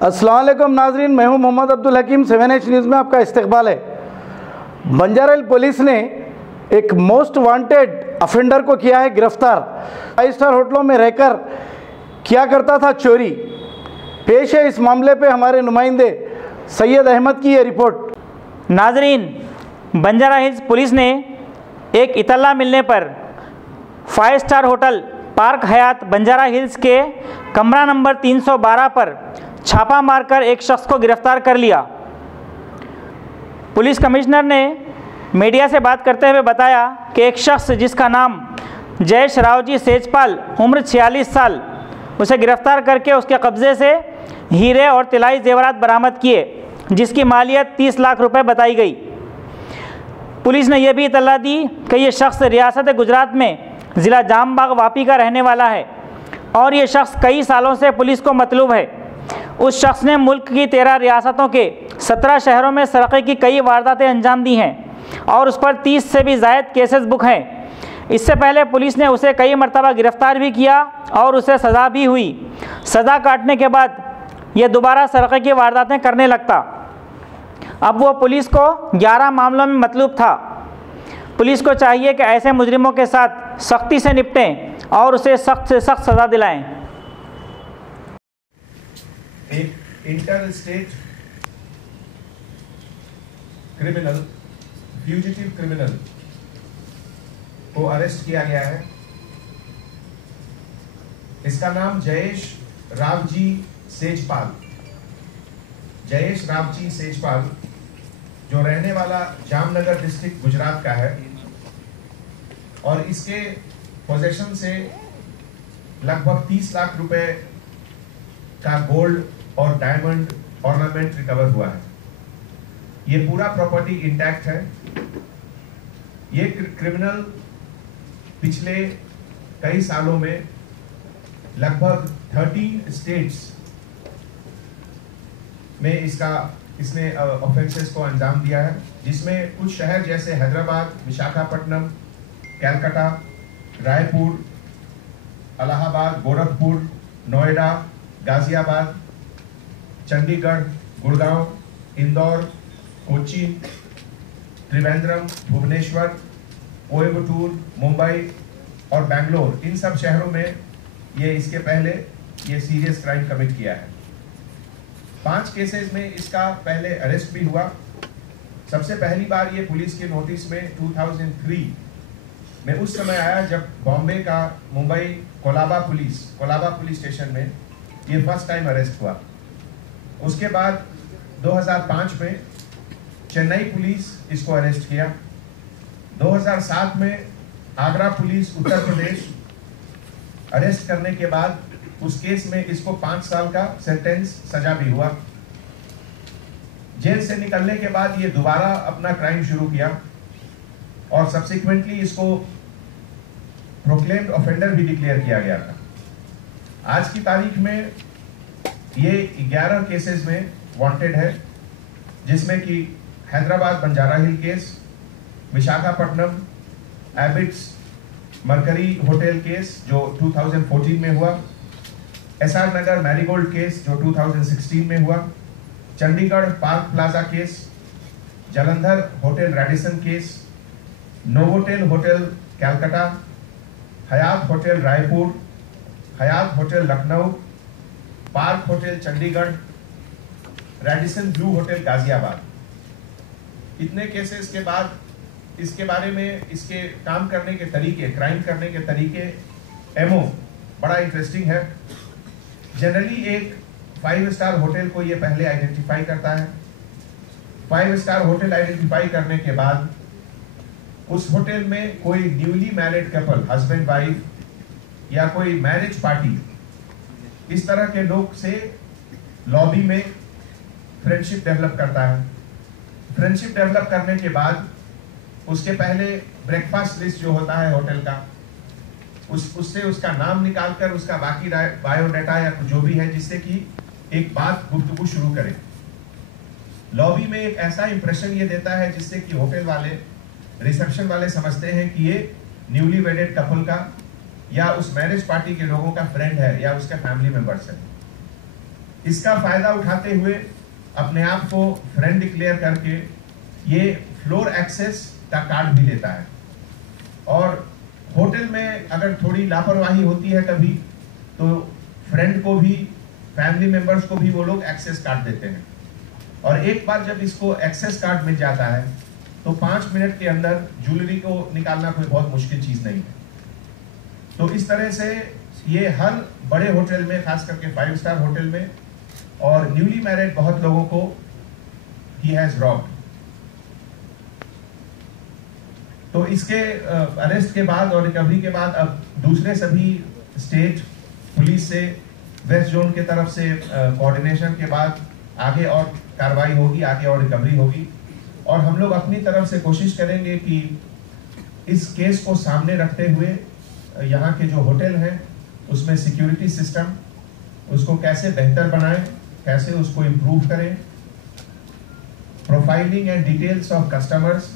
अस्सलाम वालेकुम नाजरीन, मैं हूं मोहम्मद अब्दुल हकीम। 7H न्यूज़ में आपका इस्तकबाल है। बंजारा हिल पुलिस ने एक मोस्ट वांटेड अफेंडर को किया है गिरफ्तार। 5 स्टार होटलों में रहकर किया करता था चोरी। पेश है इस मामले पे हमारे नुमाइंदे सैयद अहमद की ये रिपोर्ट। नाजरीन, बंजारा हिल्स पुलिस ने एक इतला मिलने पर 5 स्टार होटल पार्क हयात बंजारा हिल्स के कमरा नंबर 312 पर छापा मारकर एक शख्स को गिरफ्तार कर लिया। पुलिस कमिश्नर ने मीडिया से बात करते हुए बताया कि एक शख्स जिसका नाम जयेश रावजी सेजपाल उम्र 46 साल, उसे गिरफ्तार करके उसके कब्ज़े से हीरे और तिलाई जेवरात बरामद किए, जिसकी मालियत 30 लाख रुपए बताई गई। पुलिस ने यह भी इतला दी कि यह शख्स रियासत गुजरात में ज़िला जामबाग वापी का रहने वाला है और ये शख्स कई सालों से पुलिस को मतलूब है। उस शख्स ने मुल्क की 13 रियासतों के 17 शहरों में सरक़े की कई वारदातें अंजाम दी हैं और उस पर 30 से भी ज़ायद केसेस बुक हैं। इससे पहले पुलिस ने उसे कई मरतबा गिरफ़्तार भी किया और उसे सज़ा भी हुई। सज़ा काटने के बाद यह दोबारा सरक़े की वारदातें करने लगता। अब वो पुलिस को 11 मामलों में मतलूब था। पुलिस को चाहिए कि ऐसे मुजरिमों के साथ सख्ती से निपटें और उसे सख्त से सख्त सज़ा दिलाएं। एक inter state criminal, fugitive criminal को अरेस्ट किया गया है। इसका नाम जयेश रावजी सेजपाल, जयेश रावजी सेजपाल, जो रहने वाला जामनगर डिस्ट्रिक्ट गुजरात का है और इसके पोजेशन से लगभग 30 लाख रुपए का गोल्ड और डायमंड ऑर्नामेंट रिकवर हुआ है। ये पूरा प्रॉपर्टी इंटैक्ट है। ये क्रिमिनल पिछले कई सालों में लगभग 13 स्टेट्स में इसने ऑफेंसेस को अंजाम दिया है, जिसमें कुछ शहर जैसे हैदराबाद, विशाखापट्टनम, कलकत्ता, रायपुर, इलाहाबाद, गोरखपुर, नोएडा, गाजियाबाद, चंडीगढ़, गुड़गांव, इंदौर, कोच्चि, त्रिवेंद्रम, भुवनेश्वर, कोयम्बटूर, मुंबई और बेंगलोर, इन सब शहरों में ये इसके पहले ये सीरियस क्राइम कमिट किया है। 5 केसेस में इसका पहले अरेस्ट भी हुआ। सबसे पहली बार ये पुलिस के नोटिस में 2003 में उस समय आया जब बॉम्बे का मुंबई कोलाबा पुलिस स्टेशन में ये फर्स्ट टाइम अरेस्ट हुआ। उसके बाद 2005 में चेन्नई पुलिस इसको अरेस्ट किया। 2007 में आगरा पुलिस उत्तर प्रदेश अरेस्ट करने के बाद उस केस में इसको 5 साल का सेंटेंस सजा भी हुआ। जेल से निकलने के बाद ये दोबारा अपना क्राइम शुरू किया और सब्सिक्वेंटली इसको प्रोक्लेम्ड ऑफेंडर भी डिक्लेयर किया गया था। आज की तारीख में ये 11 केसेस में वांटेड है, जिसमें कि Hyderabad Banjara hill case, Visakhapatnam Abids Mercury hotel case जो 2014 में हुआ, एसआर नगर मैरीगोल्ड केस जो 2016 में हुआ, Chandigarh park plaza case, Jalandhar hotel Radisson case, Novotel hotel Calcutta, Hyatt hotel Raipur, Hyatt hotel Lucknow, park hotel Chandigarh, Radisson Blu hotel Ghaziabad. इतने केसेस के बाद इसके बारे में इसके काम करने के तरीके, क्राइम करने के तरीके, एमओ बड़ा इंटरेस्टिंग है। जनरली एक 5 स्टार होटल को ये पहले आइडेंटिफाई करता है। 5 स्टार होटल आइडेंटिफाई करने के बाद उस होटल में कोई newly married couple, husband wife या कोई मैरिज पार्टी, इस तरह के लोग से लॉबी में फ्रेंडशिप डेवलप करता है। फ्रेंडशिप डेवलप करने के बाद उसके पहले ब्रेकफास्ट लिस्ट जो होता है होटल का, उससे उसका नाम निकालकर उसका बाकी बायोडाटा या जो भी है, जिससे कि एक बात गुफ्तगू शुरू करे। लॉबी में एक ऐसा इंप्रेशन ये देता है जिससे कि होटल वाले, रिसेप्शन वाले समझते हैं कि ये न्यूली वेडेड कपल का या उस मैरिज पार्टी के लोगों का फ्रेंड है या उसके फैमिली मेंबर्स है। इसका फायदा उठाते हुए अपने आप को फ्रेंड डिक्लेयर करके ये फ्लोर एक्सेस का कार्ड भी लेता है। और होटल में अगर थोड़ी लापरवाही होती है कभी, तो फ्रेंड को भी, फैमिली मेंबर्स को भी वो लोग एक्सेस कार्ड देते हैं। और एक बार जब इसको एक्सेस कार्ड मिल जाता है तो 5 मिनट के अंदर ज्वेलरी को निकालना कोई बहुत मुश्किल चीज नहीं है। तो इस तरह से ये हर बड़े होटल में, खास करके 5 स्टार होटल में और न्यूली मैरिड बहुत लोगों को ही हैज रॉब्ड। तो इसके अरेस्ट के बाद और रिकवरी के बाद अब दूसरे सभी स्टेट पुलिस से, वेस्ट जोन के तरफ से कोऑर्डिनेशन के बाद आगे और कार्रवाई होगी, आगे और रिकवरी होगी। और हम लोग अपनी तरफ से कोशिश करेंगे कि इस केस को सामने रखते हुए यहाँ के जो होटल हैं उसमें सिक्योरिटी सिस्टम, उसको कैसे बेहतर बनाएं, कैसे उसको इम्प्रूव करें, profiling and details of customers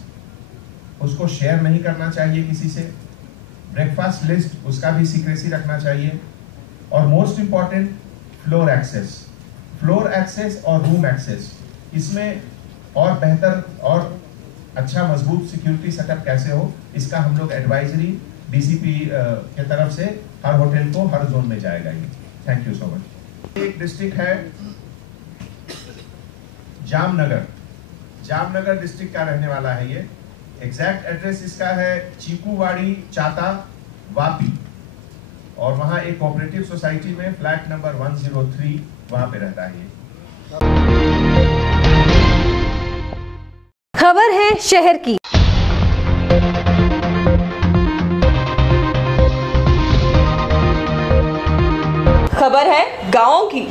उसको शेयर नहीं करना चाहिए किसी से, ब्रेकफास्ट लिस्ट उसका भी सीक्रेसी रखना चाहिए, और मोस्ट इंपॉर्टेंट फ्लोर एक्सेस और रूम एक्सेस, इसमें और बेहतर और अच्छा मजबूत सिक्योरिटी सेटअप कैसे हो, इसका हम लोग एडवाइजरी डीसीपी के तरफ से हर होटल को हर जोन में जाएगा ये। Thank you so much. एक डिस्ट्रिक्ट है जामनगर डिस्ट्रिक्ट का रहने वाला है ये। एग्जैक्ट एड्रेस इसका है चीकूवाड़ी चाता वापी, और वहां एक कोऑपरेटिव सोसाइटी में फ्लैट नंबर 103 वहां पे रहता है ये। खबर है शहर की। खबर है गांवों की।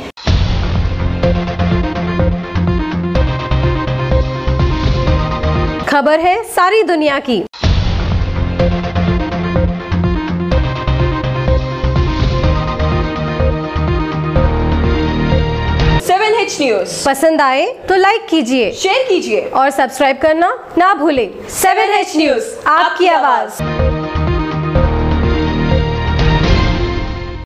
खबर है सारी दुनिया की। न्यूज़ पसंद आए तो लाइक कीजिए, शेयर कीजिए और सब्सक्राइब करना ना भूलें। 7H न्यूज़, आपकी आवाज।